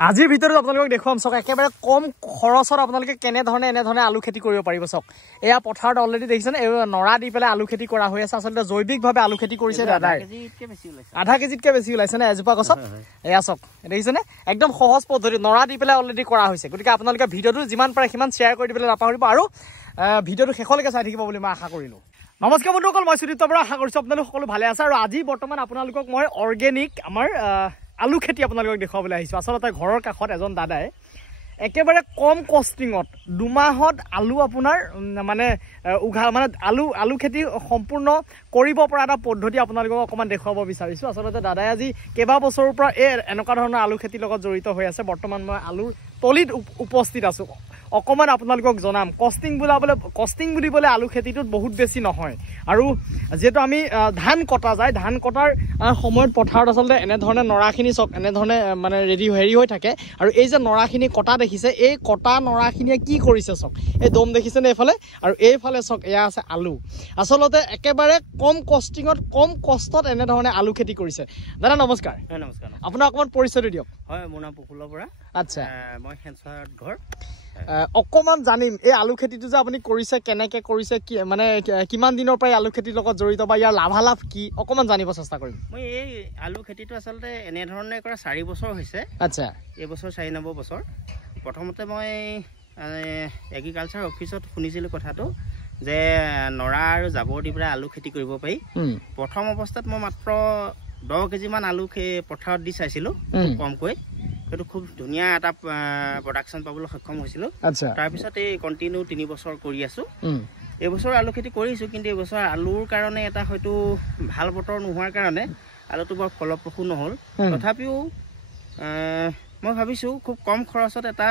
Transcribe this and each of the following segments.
আজিৰ ভিতৰত আপোনালোকক দেখুৱাম চাওক একেবাৰে কম খৰচত আপোনালোকে কেনেধৰণে এনেধৰণে আলু খেতি কৰিব পাৰিব চাওক এয়া পথাৰত অলৰেডি দেখিছেনে এই নৰা দি পেলাই আলু খেতি কৰা হৈ আছে আচলতে জৈৱিকভাৱে আলু খেতি কৰিছে দাদাই আধা কেজিতকৈ বেছি ওলাইছে নে এজোপা গছত এয়া চাওক দেখিছেনে একদম সহজ পদ্ধতি নৰা দি পেলাই অলৰেডি কৰা হৈছে গতিকে আপোনালোকে ভিডিঅ'টো যিমান পাৰে সিমান শ্বেয়াৰ কৰি দিবলৈ নাপাহৰিব আৰু ভিডিঅ'টো শেষলৈকে চাই থাকিব বুলি মই আশা কৰিলোঁ নমস্কাৰ বন্ধুসকল মই সুদীপ্তৰ পৰা আশা কৰিছোঁ আপোনালোক সকলো ভালে আছে আৰু আজি বৰ্তমান আপোনালোকক মই অৰ্গেনিক আমাৰ আলু খেতি আপোনালোকক দেখুৱাবলৈ আহিছোঁ আচলতে ঘৰৰ কাষত এজন দাদাই একেবাৰে কম কষ্টিঙত 2 মাহত আলু আপোনাৰ মানে আলু খেতি সম্পূৰ্ণ কৰিব পৰা এটা পদ্ধতি আপোনালোকক অকণমান দেখুৱাব বিচাৰিছোঁ আচলতে দাদাই আজি কেইবা বছৰৰ পৰা এনেকুৱা ধৰণৰ আলু খেতিৰ লগত জড়িত হৈ আছে বৰ্তমান মই আলুৰ তলিত উপস্থিত আছোঁ অকণমান আপোনালোকক জনাম কষ্টিং বুলিবলৈ আলু খেতিটোত বহুত বেছি নহয় আৰু যেহেতু আমি ধান কটা যায় ধান কটাৰ সময়ত পথাৰত আচলতে এনেধৰণে নৰাখিনি চাওক এনেধৰণে মানে হেৰি হৈ থাকে আৰু এই যে নৰাখিনি কটা দেখিছে এই কটা নৰাখিনিয়ে কি কৰিছে চাওক এই দম দেখিছেনে এইফালে আৰু এইফালে চাওক এয়া আছে আলু আচলতে একেবাৰে কম কষ্টিঙত কম কষ্টত এনেধৰণে আলু খেতি কৰিছে দাদা নমস্কাৰ নমস্কাৰ আপোনাক অকণমান পৰিচয়টো দিয়ক হয় মোৰ নাম প্ৰফুল্লৰ পৰা আচ্ছা মই হেনচাৰত ঘৰ অকণমান জানিম এই আলু খেতিটো যে আপুনি কৰিছে কেনেকৈ কৰিছে কি মানে কিমান দিনৰ পৰা আলু খেতিৰ লগত জড়িত বা ইয়াৰ লাভালাভ কি অকণমান জানিব চেষ্টা কৰিম মই এই আলু খেতিটো আচলতে এনেধৰণে কৰা 4 বছৰ হৈছে আচ্ছা এইবছৰ 4 নম্বৰ বছৰ প্ৰথমতে মই এগ্ৰিকালচাৰ অফিচত শুনিছিলোঁ কথাটো যে নৰা আৰু জাবৰ দি পেলাই আলু খেতি কৰিব পাৰি প্ৰথম অৱস্থাত মই মাত্ৰ 10 কেজিমান আলু পথাৰত দি চাইছিলোঁ কমকৈ সেইটো খুব ধুনীয়া এটা প্ৰডাকশ্যন পাবলৈ সক্ষম হৈছিলোঁ তাৰপিছত এই কণ্টিনিউ 3 বছৰ কৰি আছোঁ এইবছৰ আলু খেতি কৰিছোঁ কিন্তু এইবছৰ আলুৰ কাৰণে এটা হয়তো ভাল বতৰ নোহোৱাৰ কাৰণে আলুটো বৰ ফলপ্ৰসূ নহ'ল তথাপিও মই ভাবিছোঁ খুব কম খৰচত এটা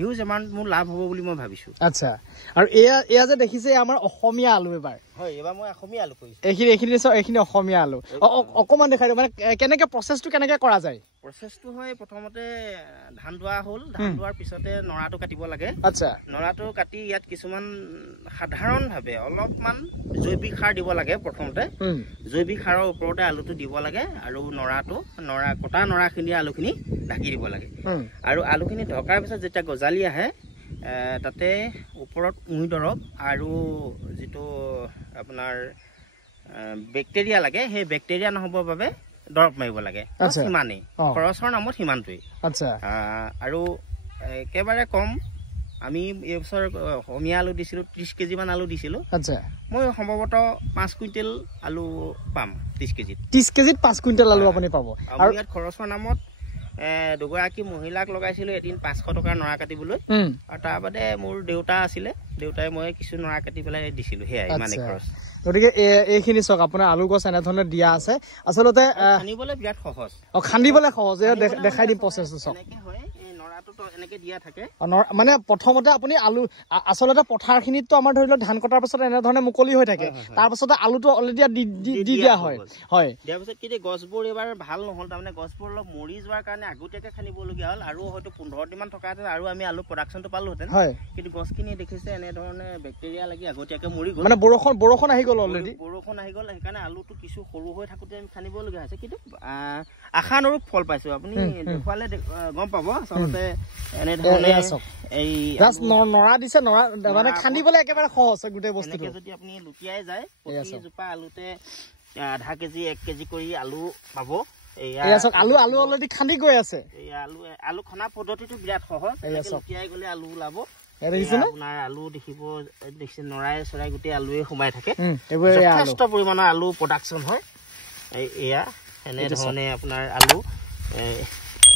হিউজ এমাউণ্ট মোৰ লাভ হ'ব বুলি মই ভাবিছোঁ আচ্ছা আৰু এয়া যে দেখিছে আমাৰ অসমীয়া আলু এবাৰ হয় এইবাৰ মই অসমীয়া আলু কৰিছোঁ এইখিনি অসমীয়া আলু অকণমান দেখাই দিওঁ মানে কেনেকৈ প্ৰচেছটো কেনেকৈ কৰা যায় প্ৰচেছটো হয় প্ৰথমতে ধান দোৱা হ'ল ধান দোৱাৰ পিছতে নৰাটো কাটিব লাগে আচ্ছা নৰাটো কাটি ইয়াত কিছুমান সাধাৰণভাৱে অলপমান জৈৱিক সাৰ দিব লাগে প্ৰথমতে জৈৱিক সাৰৰ ওপৰতে আলুটো দিব লাগে আৰু কটা নৰাখিনি আলুখিনি ঢাকি দিব লাগে আৰু আলুখিনি ঢকাৰ পিছত যেতিয়া গজালি আহে তাতে ওপৰত উঁই দৰৱ আৰু যিটো আপোনাৰ বেক্টেৰিয়া লাগে সেই বেক্টেৰিয়া নহ'বৰ বাবে দৰৱ মাৰিব লাগে সিমানেই খৰচৰ নামত সিমানটোৱেই আৰু একেবাৰে কম আমি এইবছৰ অসমীয়া আলু দিছিলোঁ 30 কেজিমান আলু দিছিলোঁ মই সম্ভৱতঃ 5 কুইণ্টেল আলু পাম 30 কেজিত 30 কেজিত 5 কুইণ্টেল আলু আপুনি পাব আৰু ইয়াত খৰচৰ নামত দুগৰাকী মহিলাক লগাইছিলোঁ এদিন 500 টকাৰ নৰা কাটিবলৈ আৰু তাৰ বাদে মোৰ দেউতা আছিলে দেউতাই মই কিছু নৰা কাটি পেলাই দিছিলোঁ সেয়াই ইমানেই খৰচ গতিকে এইখিনি চাওক আপোনাৰ আলু গছ এনেধৰণে দিয়া আছে আচলতে খান্দিবলৈ বিৰাট সহজ খান্দিবলৈ সহজ দেখাই দিম প্ৰচেছটো চাওক এনেকে দিয়া থাকে মানে প্ৰথমতে আপুনি আলু আচলতে পথাৰখিনিততো আমাৰ ধৰি লওক ধান কটাৰ পাছত এনেধৰণে মুকলি হৈ থাকে তাৰ পাছতে আলুটো অলৰেডি দি দিয়া হয় দিয়াৰ পিছত কি গছবোৰ এইবাৰ ভাল নহ'ল তাৰমানে গছবোৰ অলপ মৰি যোৱাৰ কাৰণে আগতীয়াকৈ খান্দিবলগীয়া হ'ল আৰু হয়তো 15 দিনমান থকাহেঁতেন আৰু আমি আলু প্ৰডাকশ্যনটো পালোহেঁতেন কিন্তু গছখিনি দেখিছে এনেধৰণে বেক্টেৰিয়া লাগি আগতীয়াকৈ মৰি গ'ল মানে বৰষুণ আহি গ'ল অলৰেডি বৰষুণ আহি গ'ল সেইকাৰণে আলুটো কিছু সৰু হৈ থাকোঁতে আমি খান্দিবলগীয়া হৈছে কিন্তু আশানুৰূপ ফল পাইছোঁ আপুনি দেখুৱালে গম পাব আচলতে এনেধৰণে এই নৰা দিছে নৰা মানে খান্দিবলৈ একেবাৰে সহজ গোটেই বস্তুটো যদি আপুনি লুটিয়াই যায় প্ৰতিজোপা আলুতে আধা কেজি 1 কেজি কৰি আলু পাব আলু অলৰেডি খান্দি গৈ আছে এই আলু খনা পদ্ধতিটো বিৰাট সহজ লুটিয়াই গ'লে আলু ওলাব আপোনাৰ আলু দেখিছে নৰাই চৰাই গোটেই আলুৱে সোমাই থাকে যথেষ্ট পৰিমাণৰ আলু প্ৰডাকশ্যন হয় এয়া এনেধৰণে আপোনাৰ আলু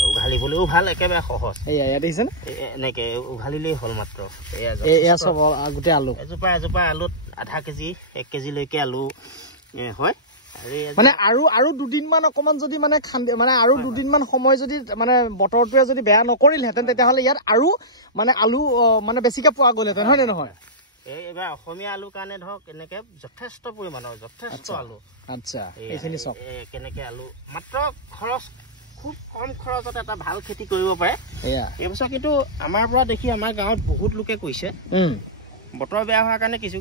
উঘালিবলৈও ভাল একেবাৰে সহজ এনেকে উঘালিলেই হ'ল মাত্ৰ গোটেই আলু এজোপা আলুত আধা কেজি 1 কেজিলৈকে আলু হয় মানে আৰু দুদিনমান অকণমান যদি মানে খান্দি মানে আৰু দুদিনমান সময় যদি মানে বতৰটোৱে যদি বেয়া নকৰিলহেঁতেন তেতিয়াহ'লে ইয়াত আৰু মানে আলু মানে বেছিকৈ পোৱা গ'লহেঁতেন হয় নে নহয় এইবাৰ অসমীয়া আলুৰ কাৰণে ধৰক এনেকে যথেষ্ট পৰিমাণৰ আলু আচ্ছা এইখিনি চাওক কেনেকে আলু মাত্ৰ খৰচ খুব কম খৰচত এটা ভাল খেতি কৰিব পাৰে এইবছৰ কিন্তু আমাৰ পৰা দেখি আমাৰ গাঁৱত বহুত লোকে কৈছে বতৰ বেয়া হোৱাৰ কাৰণে কিছু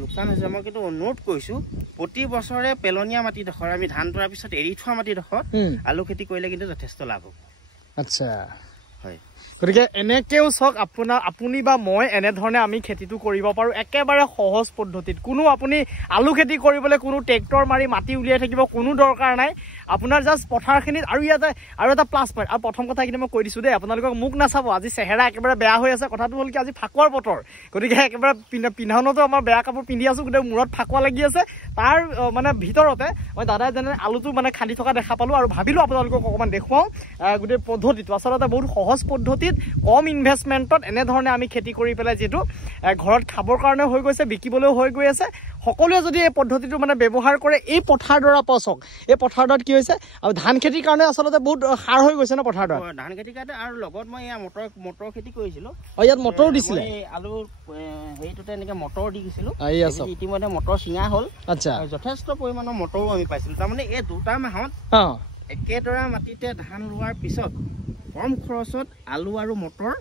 লোকচান হৈছে মই কিন্তু অনুৰোধ কৰিছোঁ প্ৰতি বছৰে পেলনীয়া মাটিডোখৰ আমি ধান তোলাৰ পিছত এৰি থোৱা মাটিডোখৰ আলু খেতি কৰিলে কিন্তু যথেষ্ট লাভ হ'ব আচ্ছা হয় গতিকে এনেকেও চাওক আপুনি বা মই এনেধৰণে আমি খেতিটো কৰিব পাৰোঁ একেবাৰে সহজ পদ্ধতিত কোনো আপুনি আলু খেতি কৰিবলৈ কোনো ট্ৰেক্টৰ মাৰি মাটি উলিয়াই থাকিব কোনো দৰকাৰ নাই আপোনাৰ জাষ্ট পথাৰখিনিত আৰু ইয়াতে আৰু এটা প্লাছ পইণ্ট আৰু প্ৰথম কথা এইখিনি মই কৈ দিছোঁ দেই আপোনালোকক মোক নাচাব আজি চেহেৰা একেবাৰে বেয়া হৈ আছে কথাটো হ'ল কি আজি ফাকুৱাৰ বতৰ গতিকে একেবাৰে পিন্ধানতো আমাৰ বেয়া কাপোৰ পিন্ধি আছোঁ গোটেই মূৰত ফাকুৱা লাগি আছে তাৰ মানে ভিতৰতে মই দাদাই যেনে আলুটো মানে খান্দি থকা দেখা পালোঁ আৰু ভাবিলোঁ আপোনালোকক অকণমান দেখুৱাওঁ গোটেই পদ্ধতিটো আচলতে বহুত সহজ পদ্ধতিত কম ইনভেষ্টমেণ্টত এনেধৰণে আমি খেতি কৰি পেলাই যিটো ঘৰত খাবৰ কাৰণে হৈ গৈছে বিকিবলৈও হৈ গৈ আছে সকলোৱে যদি এই পদ্ধতিটো মানে ব্যৱহাৰ কৰে এই পথাৰডৰা পচক এই পথাৰডৰাত কি হৈছে আৰু ধান খেতিৰ কাৰণে আচলতে বহুত সাৰ হৈ গৈছে ন পথাৰডৰাত ধান খেতিৰ কাৰণে আৰু লগত মই এয়া মটৰ খেতি কৰিছিলোঁ ইয়াত মটৰো দিছিলে আলু হেৰিটোতে এনেকৈ মটৰ দি দিছিলোঁ ইতিমধ্যে মটৰ চিঙা হ'ল আচ্ছা যথেষ্ট পৰিমাণৰ মটৰো আমি পাইছিলোঁ তাৰমানে এই দুটা মাহত একেডৰা মাটিতে ধান ৰোৱাৰ পিছত কম খৰচত আলু আৰু মটৰ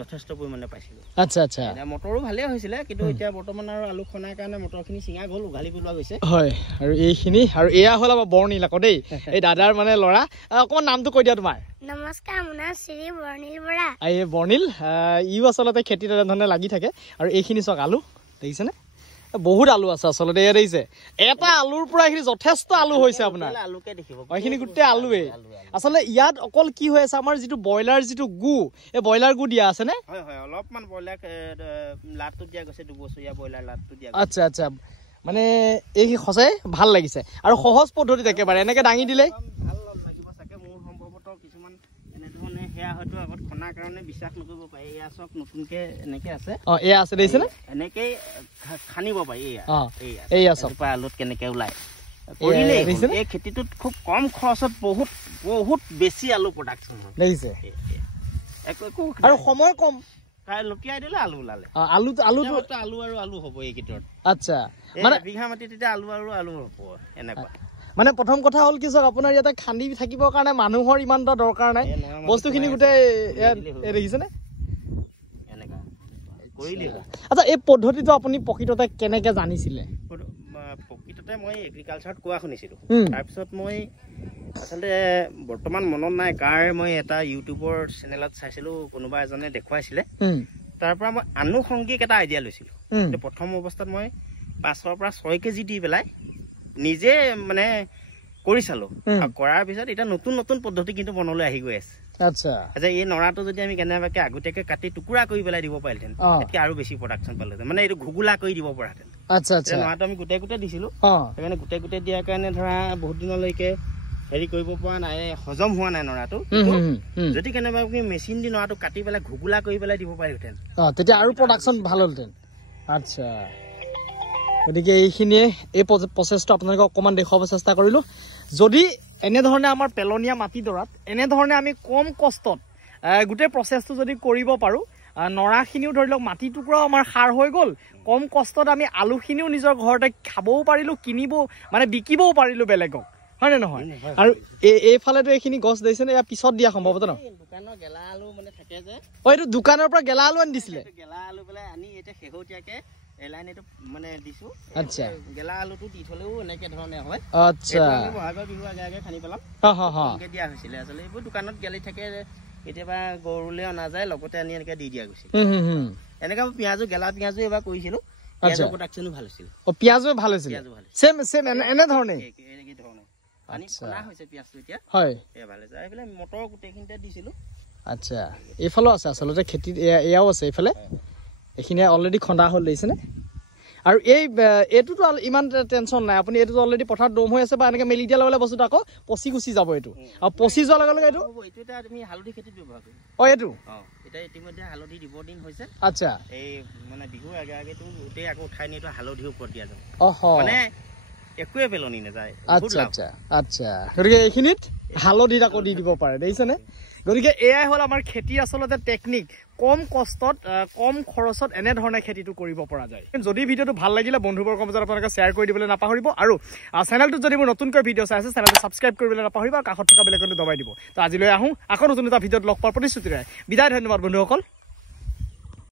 যথেষ্ট পৰিমাণে পাইছিলোঁ আচ্ছা আচ্ছা মটৰো ভালেই হৈছিলে কিন্তু এতিয়া বৰ্তমান আৰু আলু খনাৰ কাৰণে মটৰখিনি চিঙা গ'ল উঘালি পেলোৱা গৈছে হয় আৰু এইখিনি আৰু এয়া হ'ল আমাৰ বৰ্ণিল আকৌ দেই এই দাদাৰ মানে ল'ৰা অকণমান নামটো কৈ দিয়া তোমাৰ নমস্কাৰ মোৰ নাম শ্ৰী বৰ্ণিল বৰা এই বৰ্ণিল ইও আচলতে খেতিত এনেধৰণে লাগি থাকে আৰু এইখিনি চাওক আলু দেখিছেনে বহুত আলু আছে আচলতে এয়া দেখিছে এটা আলুৰ পৰা এইখিনি যথেষ্ট আলু হৈছে আপোনাৰ আলুকে দেখিব এইখিনি গোটেই আলুৱে আচলতে ইয়াত অকল কি হৈ আছে আমাৰ যিটো ব্ৰইলাৰ যিটো গু এই ব্ৰইলাৰ গু দিয়া আছে নে হয় হয় অলপমান ব্ৰইলাৰ লাটটো দিয়া গৈছে 2 বছৰীয়া ব্ৰইলাৰ লাটটো দিয়া আচ্ছা আচ্ছা মানে এই সঁচাই ভাল লাগিছে আৰু সহজ পদ্ধতিত একেবাৰে এনেকে দাঙি দিলে ভাল লাগিব চাগে মোৰ সম্ভৱতঃ কিছুমান এনেধৰণে সেয়া হয়তো আগত খনাৰ কাৰণে বিশ্বাস নকৰিব পাৰে এয়া চক নতুনকে এনেকে আছে এয়া আছে দেখিছেনে এনেকেই খানিব পাৰি এয়া চক আলুত কেনেকে ওলায় কৰিলে এই খেতিটোত খুব কম খৰচত বহুত বেছি আলু প্ৰডাকশ্যন হয় দেখিছে আৰু সময় কম লুটিয়াই দিলে আলু ওলালে আলু আৰু আলু হ'ব এই ভিতৰত আচ্ছা মানে বিঘা মাটি তেতিয়া আলু হ'ব এনেকুৱা মানে প্ৰথম কথা হ'ল কি চাওক আপোনাৰ ইয়াতে খান্দি থাকিবৰ কাৰণে মানুহৰ ইমান এটা দৰকাৰ নাই বস্তুখিনি গোটেই দেখিছেনে আচ্ছা এই পদ্ধতিটো আপুনি প্ৰকৃততে কেনেকে জানিছিলে প্ৰকৃততে মই এগ্ৰিকালচাৰত কোৱা শুনিছিলোঁ তাৰপিছত মই আচলতে বৰ্তমান মনত নাই কাৰ মই এটা ইউটিউবৰ চেনেলত চাইছিলোঁ কোনোবা এজনে দেখুৱাইছিলে তাৰ পৰা মই আনুষংগিক এটা আইডিয়া লৈছিলোঁ প্ৰথম অৱস্থাত মই 5ৰ পৰা 6 কেজি দি পেলাই নিজে মানে কৰি চালো কৰাৰ পিছত এটা নতুন পদ্ধতি কিন্তু মনলৈ আহি গৈ আছে আচ্ছা আচ্ছা এই নৰাটো যদি আমি কেনেবাকে আগতীয়াকে কাটি টুকুৰা কৰি পেলাই দিব পাৰিলেহেঁতেন তেতিয়া আৰু বেছি প্ৰডাকশ্যন পালেহেঁতেন মানে এইটো ঘুগুলা কৰি দিব পৰাহেঁতেন আচ্ছা আচ্ছা নৰাটো আমি গোটেই দিছিলো সেইকাৰণে গোটেই দিয়াৰ কাৰণে ধৰা বহুত দিনলৈকে হেৰি কৰিব পৰা নাই হজম হোৱা নাই নৰাটো যদি কেনেবাকে মেচিন দি নৰাটো কাটি পেলাই ঘুগুলা কৰি পেলাই দিব পাৰিলেহেঁতেন তেতিয়া আৰু প্ৰডাকশ্যন ভাল হ'লহেঁতেন আচ্ছা গতিকে এইখিনিয়ে এই প্ৰচেছটো আপোনালোকক অকণমান দেখুৱাব চেষ্টা কৰিলোঁ যদি এনেধৰণে আমাৰ পেলনীয়া মাটিডৰাত এনেধৰণে আমি কম কষ্টত গোটেই প্ৰচেছটো যদি কৰিব পাৰোঁ নৰাখিনিও ধৰি লওক মাটি টুকুৰাও আমাৰ সাৰ হৈ গ'ল কম কষ্টত আমি আলুখিনিও নিজৰ ঘৰতে খাবও পাৰিলোঁ কিনিবও মানে বিকিবও পাৰিলোঁ বেলেগক হয় নে নহয় আৰু এইফালেতো এইখিনি গছ দিছেনে ইয়াৰ পিছত দিয়া সম্ভৱতঃ ন দোকানৰ গেলা আলু মানে থাকে যে এইটো দোকানৰ পৰা গেলা আলু আনি দিছিলে গেলা আলু পেলাই আনি এতিয়া শেহতীয়াকে এলাইনটো মানে দিছো আচ্ছা গেলা আলুটো দি থলেও এনেকে ধৰণে হয় আচ্ছা আমি বহাগৰ বিহু আগে খানি পেলাম দিয়া হৈছিলে আচলতে এইবোৰ দোকানত গেলি থাকে কেতিয়াবা গৰুলে অনা যায় লগতে আনি এনেকে দি দিয়া গৈছিল এনেকে গেলা পিঁয়াজো এবাৰ কৰিছিলোঁ প্ৰডাকশ্যনো ভাল হৈছিল পিঁয়াজো ভাল হৈছিল চেম এনেধৰণে মটৰ গোটেইখিনিতে দিছিলোঁ আচ্ছা এইফালেও আছে আচলতে খেতিত এয়াও আছে এইফালে এইখিনি অলৰেডি খন্দা হ'ল দেখিছেনে আৰু এইটোতো ইমান টেনশ্যন নাই আপুনি এইটোতো অলৰেডি পথাৰত দম হৈ আছে বা এনেকৈ মেলি দিয়াৰ লগে লগে বস্তুটো আকৌ পচি গুচি যাব এইটো আৰু পচি যোৱাৰ লগে লগে এইটো এতিয়া তুমি হালধি খেতিত ব্যৱহাৰ কৰিম এইটো এতিয়া ইতিমধ্যে হালধি দিবৰ দিন হৈছে আচ্ছা এই মানে বিহুৰ আগেতো গোটেই আকৌ উঠাই নি হালধিৰ ওপৰত দিয়া যাব মানে একোৱে পেলনি নাযায় আচ্ছা আচ্ছা আচ্ছা গতিকে এইখিনিত হালধিত আকৌ দি দিব পাৰে দেখিছেনে গতিকে এয়াই হ'ল আমাৰ খেতি আচলতে টেকনিক কম কষ্টত কম খৰচত এনেধৰণে খেতিটো কৰিব পৰা যায় যদি ভিডিঅ'টো ভাল লাগিলে বন্ধুবৰ্গৰ মাজত আপোনালোকে শ্বেয়াৰ কৰি দিবলৈ নাপাহৰিব আৰু চেনেলটোত যদি মোৰ নতুনকৈ ভিডিঅ' চাই আছে চেনেলটো ছাবস্ক্ৰাইব কৰিবলৈ নাপাহৰিব আৰু কাষত থকা বেলেগটো দবাই দিব তো আজিলৈ আহোঁ আকৌ নতুন এটা ভিডিঅ'ত লগ পোৱাৰ প্ৰতিশ্ৰুতিৰে বিদায় ধন্যবাদ বন্ধুসকল